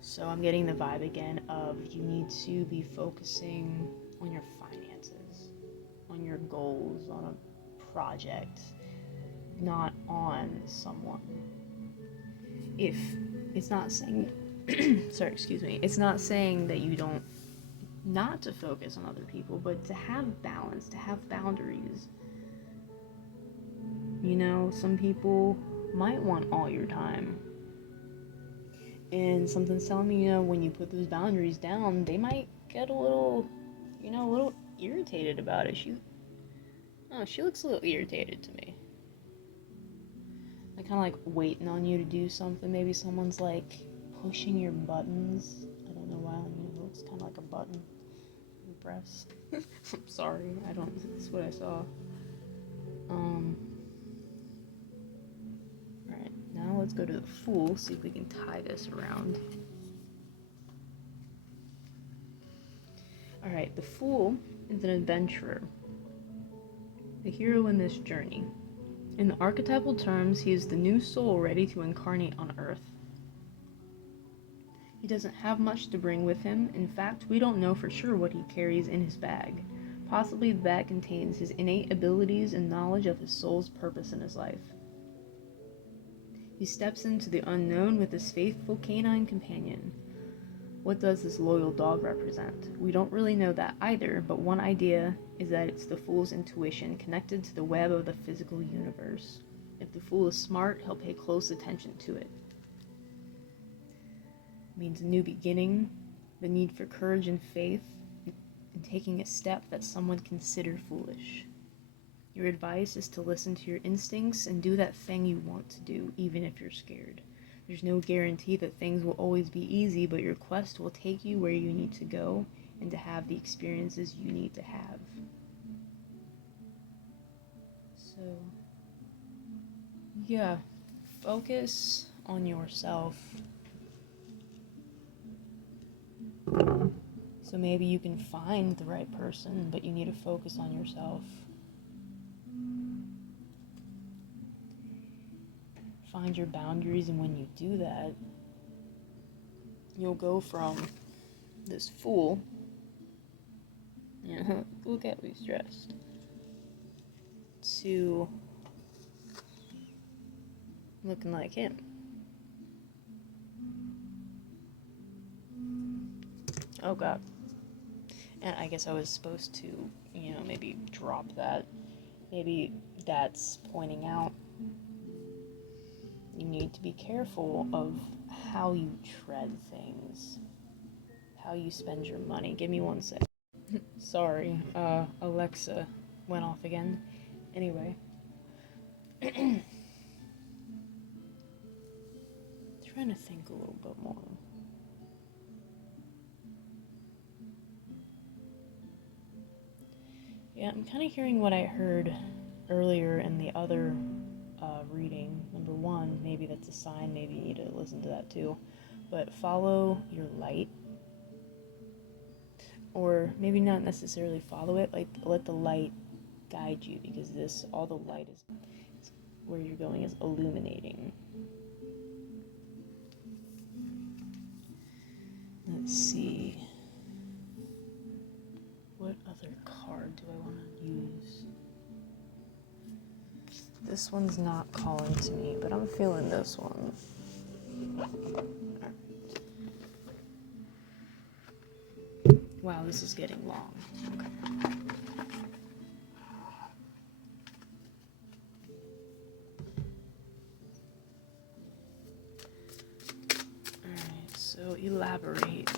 So I'm getting the vibe again of you need to be focusing on your finances, on your goals, on a project, not on someone. If it's not saying, it's not saying that you don't not to focus on other people, but to have balance, to have boundaries. Some people might want all your time. And something's telling me, when you put those boundaries down, they might get a little irritated about it. She looks a little irritated to me. Like, kind of like waiting on you to do something. Maybe someone's like pushing your buttons. I don't know why I'm button you press. I'm sorry, that's what I saw. Alright, now let's go to the Fool, see if we can tie this around. Alright, the Fool is an adventurer, the hero in this journey. In the archetypal terms, he is the new soul ready to incarnate on Earth. He doesn't have much to bring with him. In fact, we don't know for sure what he carries in his bag. Possibly the bag contains his innate abilities and knowledge of his soul's purpose in his life. He steps into the unknown with his faithful canine companion. What does this loyal dog represent? We don't really know that either, but one idea is that it's the Fool's intuition connected to the web of the physical universe. If the Fool is smart, he'll pay close attention to it. It means a new beginning, the need for courage and faith, and taking a step that someone considered foolish. Your advice is to listen to your instincts and do that thing you want to do, even if you're scared. There's no guarantee that things will always be easy, but your quest will take you where you need to go and to have the experiences you need to have. So, yeah, focus on yourself. So maybe you can find the right person, but you need to focus on yourself. Find your boundaries, and when you do that, you'll go from this fool, look at me stressed, to looking like him. Oh god. And I guess I was supposed to, maybe drop that. Maybe that's pointing out you need to be careful of how you tread things, how you spend your money. Give me one sec. Sorry, Alexa went off again. Anyway. Trying to think a little bit more. Yeah, I'm kind of hearing what I heard earlier in the other reading. Number one, maybe that's a sign, maybe you need to listen to that too. But follow your light. Or maybe not necessarily follow it, like let the light guide you, because all the light is where you're going is illuminating. Let's see. What other card do I want to use? This one's not calling to me, but I'm feeling this one. Wow, this is getting long. Okay. Alright, so elaborate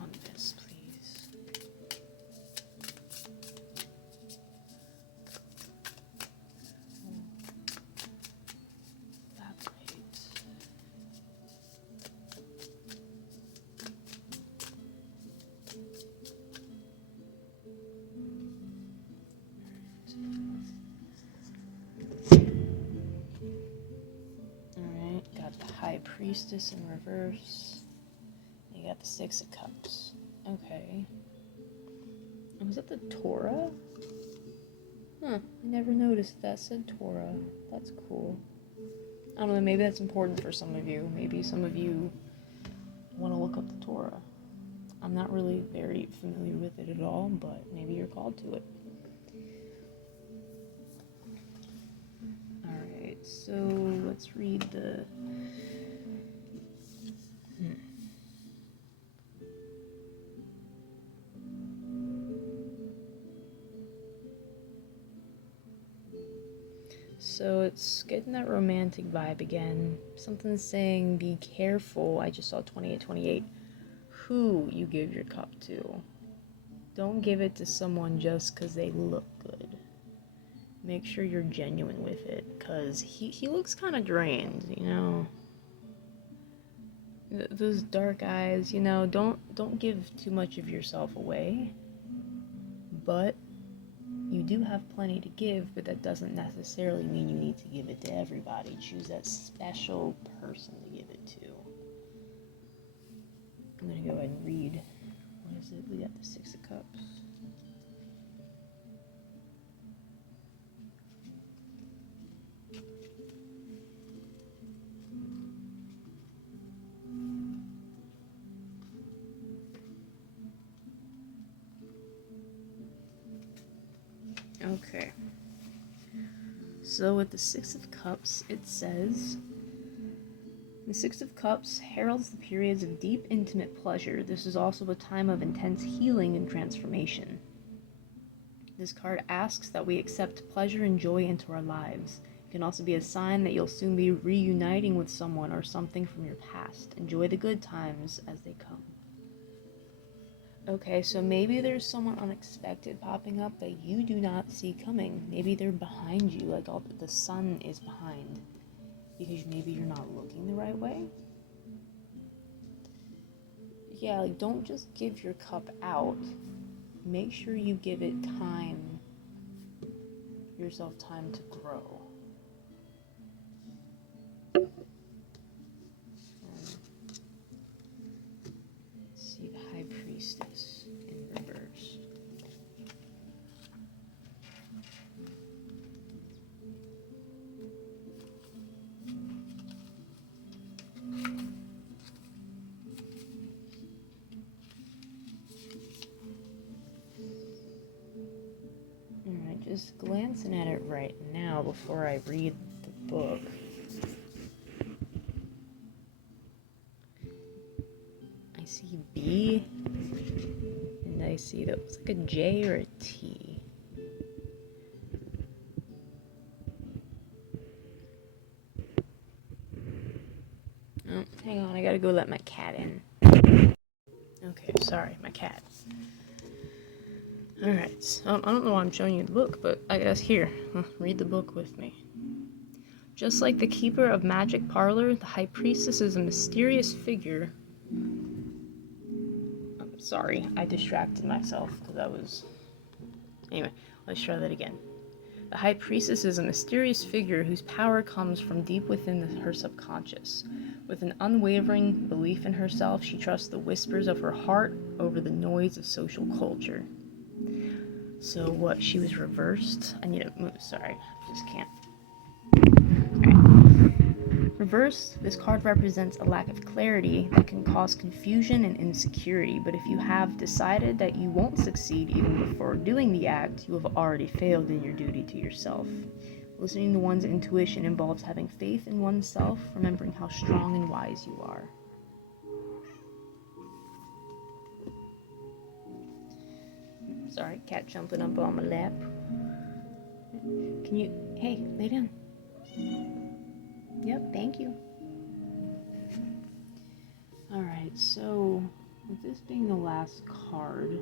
on this, please. Alright, got the High Priestess in reverse. You got the Six of Cups. Okay. Was that the Torah? Huh, I never noticed that said Torah. That's cool. I don't know, maybe that's important for some of you. Maybe some of you want to look up the Torah. I'm not really very familiar with it at all, but maybe you're called to it. Alright, so let's read the... So it's getting that romantic vibe again. Something's saying, be careful. I just saw 2828. Who you give your cup to. Don't give it to someone just because they look good. Make sure you're genuine with it, because he looks kind of drained, those dark eyes, don't give too much of yourself away. But you do have plenty to give, but that doesn't necessarily mean you need to give it to everybody. Choose that special person to give it to. I'm gonna go ahead and read. What is it? We got the Six of Cups. Okay. So with the Six of Cups, it says, the Six of Cups heralds the periods of deep, intimate pleasure. This is also a time of intense healing and transformation. This card asks that we accept pleasure and joy into our lives. It can also be a sign that you'll soon be reuniting with someone or something from your past. Enjoy the good times as they come. Okay, so maybe there's someone unexpected popping up that you do not see coming. Maybe they're behind you, like all the sun is behind, because maybe you're not looking the right way. Yeah, like don't just give your cup out. Make sure you give it time, yourself time to grow. Let's see the High Priestess in reverse. Alright, just glancing at it right now before I read the book. I see B, and I see that looks like a J or a T. Oh, hang on, I gotta go let my cat in. Okay, sorry, my cat. Alright, I don't know why I'm showing you the book, but I guess here, read the book with me. Just like the keeper of Magic Parlor, the High Priestess is a mysterious figure. I'm sorry, I distracted myself because I was... Anyway, let's try that again. The High Priestess is a mysterious figure whose power comes from deep within her subconscious. With an unwavering belief in herself, she trusts the whispers of her heart over the noise of social culture. So what, she was reversed? I need to move, sorry, I just can't. Alright. Reversed, this card represents a lack of clarity that can cause confusion and insecurity, but if you have decided that you won't succeed even before doing the act, you have already failed in your duty to yourself. Listening to one's intuition involves having faith in oneself, remembering how strong and wise you are. Sorry, cat jumping up on my lap. Can you... Hey, lay down. Yep, thank you. Alright, so with this being the last card,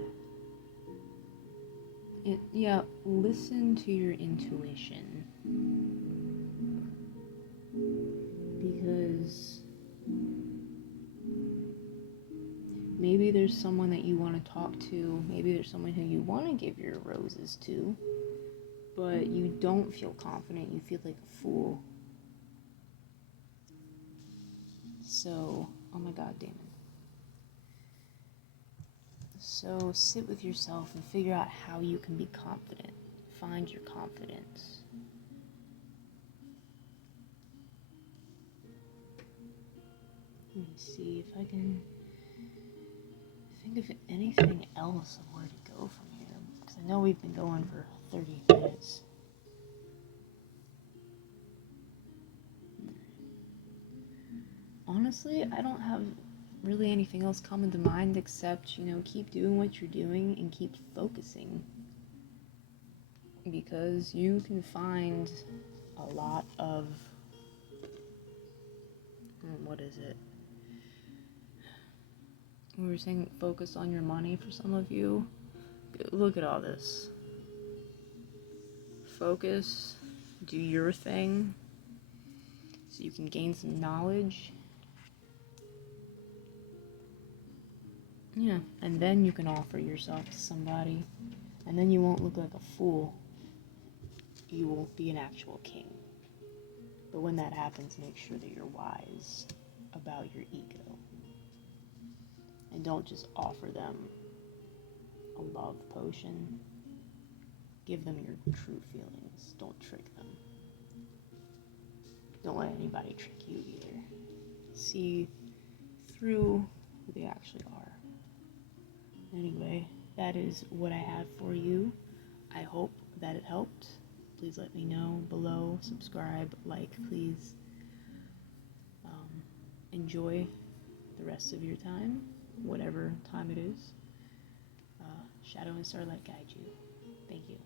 listen to your intuition. Because maybe there's someone that you want to talk to, maybe there's someone who you want to give your roses to, but you don't feel confident, you feel like a fool. So, oh my god, Damon. So sit with yourself and figure out how you can be confident. Find your confidence. Let me see if I can think of anything else of where to go from here. Because I know we've been going for 30 minutes. Honestly, I don't have really anything else coming to mind except, keep doing what you're doing and keep focusing. Because you can find a lot of... what is it? We were saying focus on your money for some of you. Look at all this. Focus, do your thing, so you can gain some knowledge. Yeah, and then you can offer yourself to somebody, and then you won't look like a fool. You will be an actual king. But when that happens, make sure that you're wise about your ego. And don't just offer them a love potion. Give them your true feelings. Don't trick them. Don't let anybody trick you either. See through who they actually are. Anyway, that is what I have for you. I hope that it helped. Please let me know below. Subscribe, like, please. Enjoy the rest of your time, whatever time it is. Shadow and Starlight guide you. Thank you.